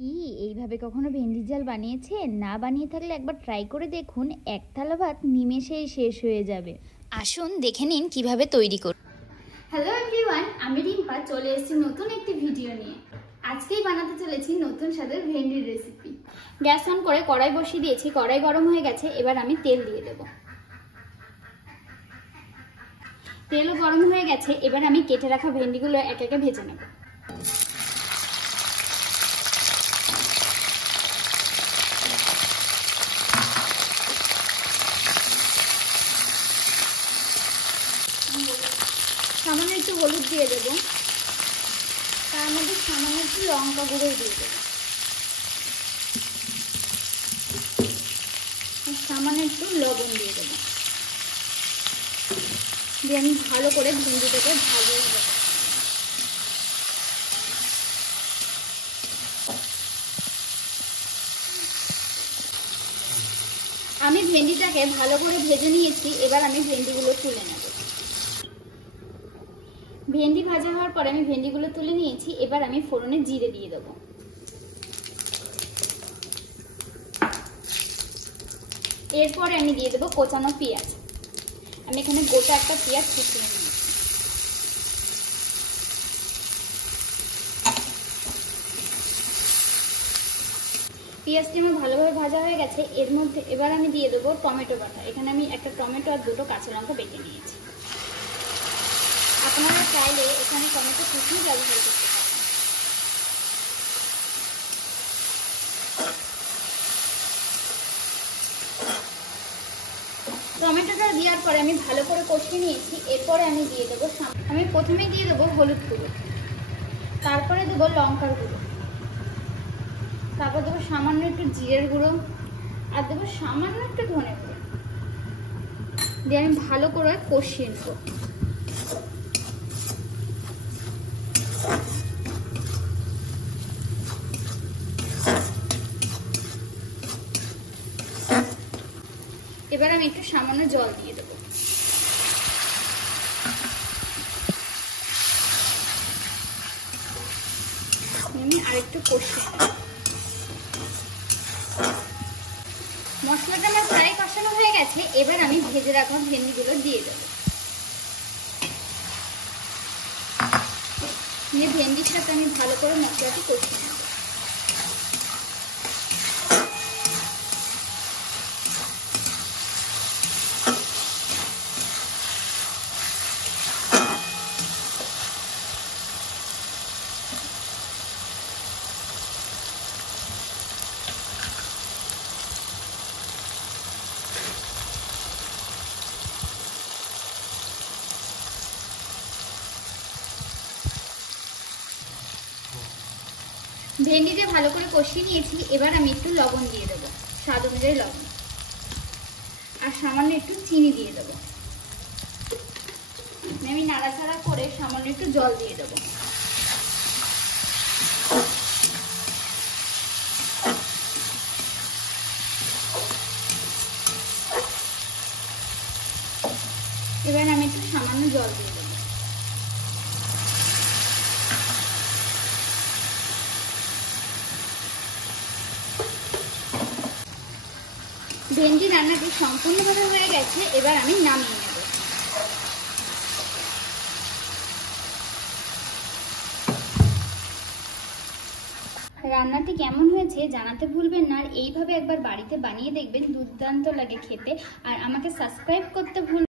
কি এইভাবে কখনো ভেন্ডির ঝাল বানিয়েছেন? না বানিয়ে থাকলে একবার ট্রাই করে দেখুন, এক থালা ভাত নিমেষেই শেষ হয়ে যাবে। আসুন দেখে নিন কিভাবে তৈরি করুন। হ্যালো এভরিওয়ান, আমি রিম্পা চলে এসেছি নতুন একটি ভিডিও নিয়ে। আজকেই বানাতে চলেছি নতুন স্বাদের ভেন্ডির রেসিপি। গ্যাস অন করে কড়াই বসিয়ে দিয়েছি, কড়াই গরম হয়ে গেছে, এবার আমি তেল দিয়ে দেব। তেলও গরম হয়ে গেছে, এবার আমি কেটে রাখা ভেন্ডিগুলো একে একে ভেজে নেব। সামান্য একটু হলুদ দিয়ে দেব, তার মধ্যে সামান্য একটু লঙ্কা গুঁড়ো দিয়ে দেব, সামান্য একটু লবণ দিয়ে দেব, দিয়ে আমি ভালো করে ভেন্ডিটাকে ভাজিয়ে নেব। আমি ভেন্ডিটাকে ভালো করে ভেজে নিয়েছি, এবার আমি ভেন্ডিগুলো তুলে নেব। ভেন্ডি ভাজা হওয়ার পরে আমি ভেন্ডিগুলো তুলে নিয়েছি, এবার আমি ফোড়নে জিরে দিয়ে দেব। এরপরে আমি দিয়ে দেবো কোচানো পেঁয়াজ। আমি এখানে গোটা একটা পেঁয়াজ কুচিয়ে নিয়েছি। পেঁয়াজটি আমার ভালোভাবে ভাজা হয়ে গেছে, এর মধ্যে এবার আমি দিয়ে দেবো টমেটো বাটা। এখানে আমি একটা টমেটো আর দুটো কাঁচা লঙ্কা বেটে নিয়েছি। আপনারা চাইলে এখানে টমেটো কুচি ব্যবহার করতে পারেন। টমেটোটা দেওয়ার পরে আমি ভালো করে কষিয়ে নিয়েছি, এরপরে আমি দিয়ে দেবো, আমি প্রথমে দিয়ে দেবো হলুদ গুঁড়ো, তারপরে দেবো লঙ্কার গুঁড়ো, তারপর দেবো সামান্য একটু জিরের গুঁড়ো, আর দেবো সামান্য একটু ধনে গুঁড়ো, দিয়ে আমি ভালো করে কষিয়ে নেব। এবার আমি একটু সামান্য জল দিয়ে দেবো। আমি আরেকটু কষিয়ে নেব। মশলাটা আমার প্রায় কষানো হয়ে গেছে, এবার আমি ভেজে রাখা ভেন্ডিগুলো দিয়ে দেবো। দিয়ে ভেন্ডির সাথে আমি ভালো করে মশলাটি কষিয়ে নেব। ভেন্ডিতে ভালো করে কষিয়ে নিয়েছি, এবার আমি একটু লবণ দিয়ে দেবো, স্বাদ অনুযায়ী লবণ, আর সামান্য একটু চিনি দিয়ে দেবো। আমি নাড়াচাড়া করে সামান্য একটু জল দিয়ে দেবো। এবার আমি একটু সামান্য জল দিয়ে দেবো। ভেন্ডি রান্নাটি সম্পূর্ণভাবে হয়ে গেছে, এবার আমি নামিয়ে নেব। রান্নাটি কেমন হয়েছে জানাতে ভুলবেন না, আর এইভাবে একবার বাড়িতে বানিয়ে দেখবেন, দুর্দান্ত লাগে খেতে। আর আমাকে সাবস্ক্রাইব করতে ভুলবেন না।